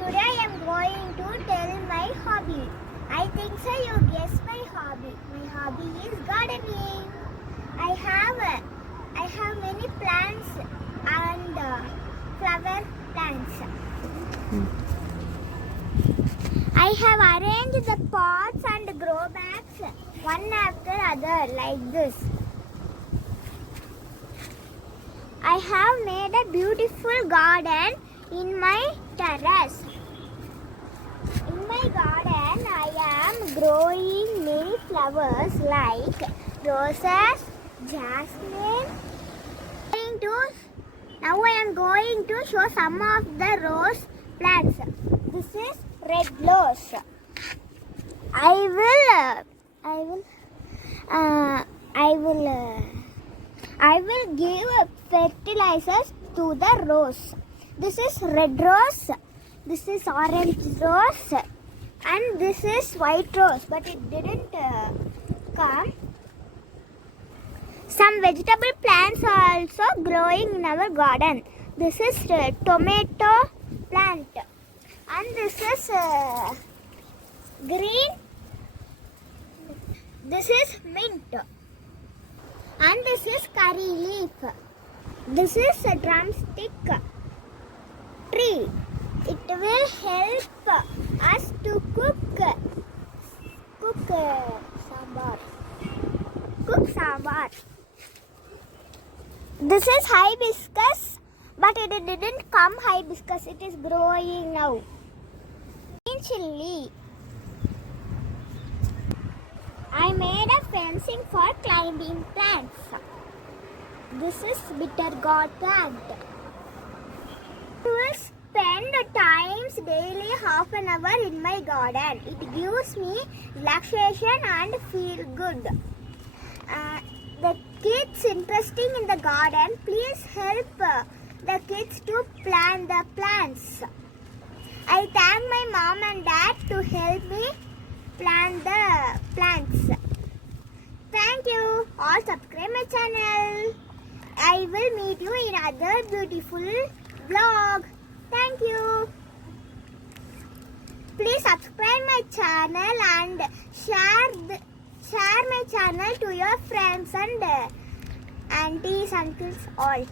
Today I am going to tell my hobby. I think so you guess my hobby. My hobby is gardening. I have many plants and flower plants. I have arranged the pots and grow bags one after other like this. I have made a beautiful garden in my terrace. In my garden, I am growing many flowers like roses, jasmine. Now I am going to show some of the rose plants. This is red rose. I will give fertilizers to the rose. This is red rose, this is orange rose, and this is white rose, but it didn't come. Some vegetable plants are also growing in our garden. This is tomato plant, and this is green. This is mint, and this is curry leaf. This is a drumstick tree. It will help us to cook sambar. This is hibiscus, but it didn't come hibiscus. It is growing now. Green chili. I made a fencing for climbing plants. This is bitter gourd plant. I will spend times daily half an hour in my garden. It gives me relaxation and feel good. The kids interesting in the garden, please help the kids to plant the plants. I thank my mom and dad to help me plant the plants. Thank you. All subscribe my channel. I will meet you in other beautiful vlog. Thank you. Please subscribe my channel and share my channel to your friends and aunties, uncles, all.